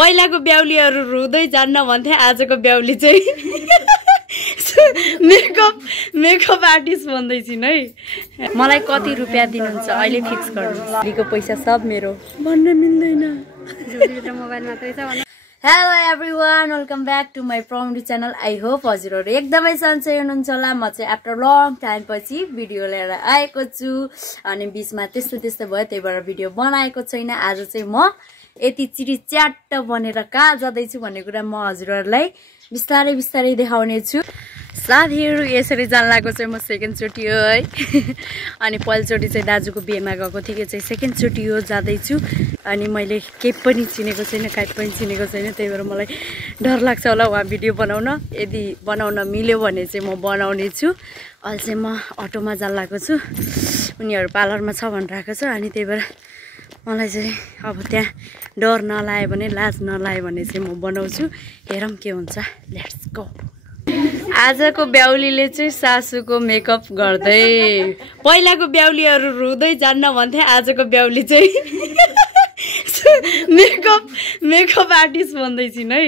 पहिलाको ब्याउलीहरु रुँदै जान्न भन्थे आजको ब्याउली चाहिँ मेकअप आर्टिस्ट बन्दै छिन् है। मलाई कति रुपैयाँ दिनुहुन्छ अहिले फिक्स गर्नुस्। लिको पैसा सब मेरो भन्न मिल्दैन। जोलीभित्र मोबाइल मात्रै छ भन्न। Hello everyone, welcome back to my प्रमडी च्यानल। आई होप हजुरहरू एकदमै सन्चै हुनुहुन्छ होला। म चाहिँ आफ्टर लङ टाइम पछि भिडियो लिएर आएको छु अनि बिचमा त्यस्तो भयो, त्यही भएर भिडियो बनाएको छैन। आज चाहिँ म यति चिरी च्याट्ट बनेर कहाँ जाँदैछु भन्ने कुरा म हजुरहरूलाई बिस्तारै देखाउने छु। साथीहरू यसरी जान लागेको चाहिँ म सेकेन्ड चोटि हो है। अनि पहिलोचोटि चाहिँ दाजुको बिहेमा गएको थिएँ, कि चाहिँ सेकेन्ड चोटि हो जाँदैछु। अनि मैले केही पनि चिनेको छैन, काहीँ पनि चिनेको छैन, त्यही भएर मलाई डर लाग्छ होला उहाँ भिडियो बनाउन। यदि बनाउन मिल्यो भने चाहिँ म बनाउने छु। अहिले चाहिँ म अटोमा जान लागेको छु, उनीहरू पार्लरमा छ भनिरहेको छ। अनि त्यही भएर मलाई चाहिँ अब त्यहाँ डर नलायो भने, लाज नलायो भने चाहिँ म बनाउँछु। हेरौँ के हुन्छ, लेट्स गो। आजको ब्याउलीले चाहिँ सासूको मेकअप गर्दै, पहिलाको ब्याउलीहरु रुँदै जान्न भन्थे आजको ब्याउली चाहिँ मेकअप आर्टिस्ट बन्दै छिन् है।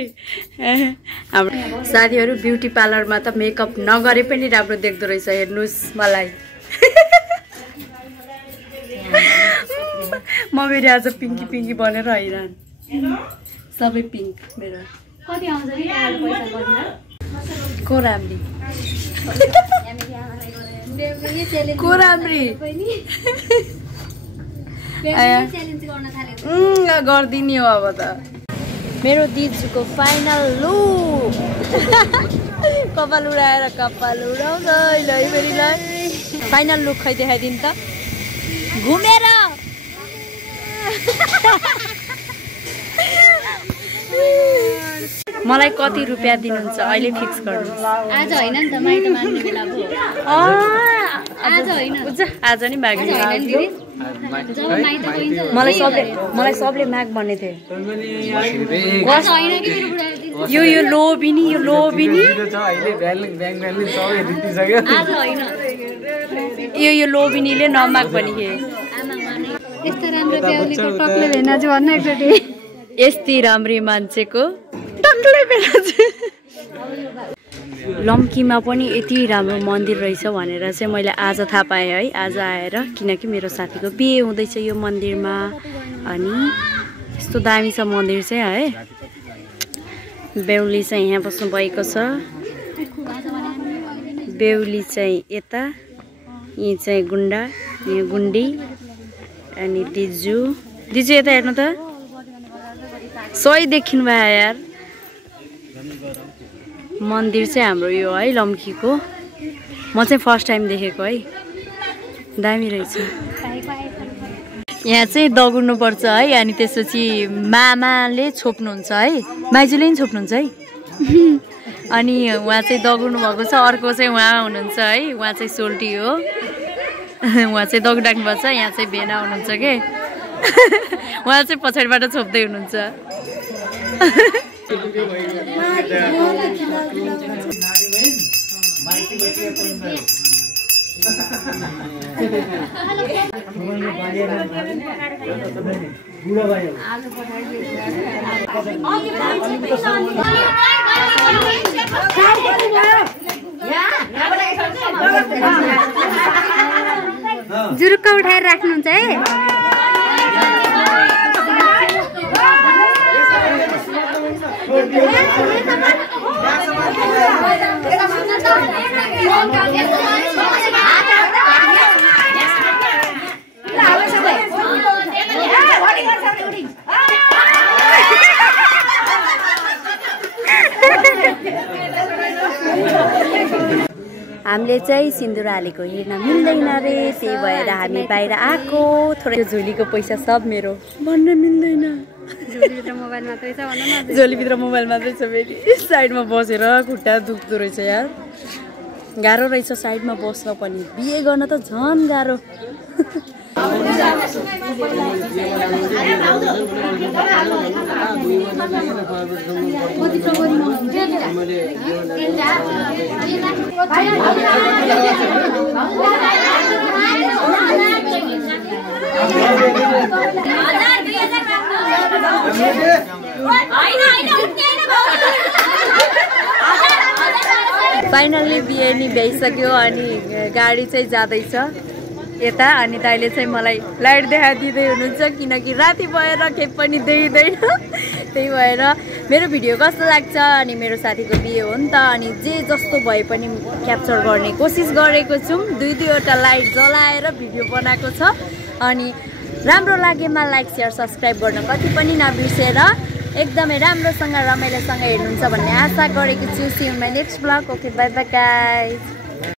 हाम्रो साथीहरू ब्युटी पार्लरमा त मेकअप नगरे पनि राम्रो देख्दो रहेछ, हेर्नुस् मलाई। म फेरि आज पिङ्की बनेर हैरान, सबै पिङ्क मेरो। कति आउँछ नि पैसा बजेर कोराम्री गर्दिनी हो अब त। मेरो दिजुको फाइनल लुक। कपाल उडाएर कपाल उडाउँदै ल फेरि ल। फाइनल लुक खै देखाइदिनु त घुमेर। मलाई कति रुपैयाँ दिनुहुन्छ अहिले फिक्स गर्नुस्। आज हैन नि त, माइत माग्ने बेला भयो। आज हैन, आज नि माग्ने हैन दिदी। जब माइत गइन्छ मलाई सबले माग भन्ने थिए। आज हैन कि मेरो बुढा दिदी। यो लोबिनी आज हैन। यो लोबिनीले नमाग पनि के। यस्तो राम्रो ब्याउलीको टक्ले भेना चाहिँ भन्न एकचोटि। यस्तै राम्री मान्छेको टक्ले भेना चाहिँ। लम्कीमा पनि यति राम्रो मन्दिर रहेछ भनेर चाहिँ मैले आज थाहा पाएँ है, आज आएर। किनकि मेरो साथीको बिहे हुँदैछ यो मन्दिरमा। अनि यस्तो दामी छ मन्दिर चाहिँ है। बेहुली चाहिँ यहाँ बस्नु भएको छ। बेहुली चाहिँ यता, यी चाहिँ गुन्डा, यहाँ गुन्डी। अनि दिजु यता हेर्नु त, सही देखिनु भयो यार। मन्दिर चाहिँ हाम्रो यो है लम्कीको। म चाहिँ फर्स्ट टाइम देखेको है, दामी रहेछ। यहाँ चाहिँ दगुर्नु पर्छ है। अनि त्यसपछि मामाले छोप्नुहुन्छ है, माइजूले नि छोप्नुहुन्छ है। अनि उहाँ चाहिँ दगुर्नु भएको छ, अर्को चाहिँ उहाँ हुनुहुन्छ है, उहाँ चाहिँ सोल्टी हो। उहाँ चाहिँ दगुराख्नु भएको छ, यहाँ चाहिँ भेना हुनुहुन्छ के। उहाँ चाहिँ पछाडिबाट छोप्दै हुनुहुन्छ। जुरुक्क उठाएर राख्नुहुन्छ है। हामीले चाहिँ सिन्दुर हालेको हेर्न मिल्दैन रे, त्यही भएर हामी बाहिर आएको। थोरै झोलीको पैसा सब मेरो भन्न मिल्दैन। जोलीभित्र मोबाइल मात्रै छ भन्न न। झोलीभित्र मोबाइल मात्रै छ फेरि। साइडमा बसेर खुट्टा दुख्दो रहेछ यार, गाह्रो रहेछ साइडमा बस्न पनि। बिहे गर्न त झन् गाह्रो। फाइनल्ली बिहे नि भ्याइसक्यो अनि गाडी चाहिँ जाँदैछ यता अनि दाइले चाहिँ मलाई लाइट देखाइदिँदै हुनुहुन्छ किनकि राति भएर केही पनि देखिँदैन त्यही भएर मेरो भिडियो कस्तो लाग्छ अनि मेरो साथीको बिहे हो नि त अनि जे जस्तो भए पनि क्याप्चर गर्ने कोसिस गरेको छौँ दुईवटा लाइट जलाएर भिडियो बनाएको छ अनि राम्रो लागेमा लाइक शेयर सब्सक्राइब गर्न कति पनि नबिर्सेर एकदमै राम्रोसँग रमाइलोसँग हेर्नुहुन्छ भन्ने आशा गरेको छु see you in my next blog okay bye bye guys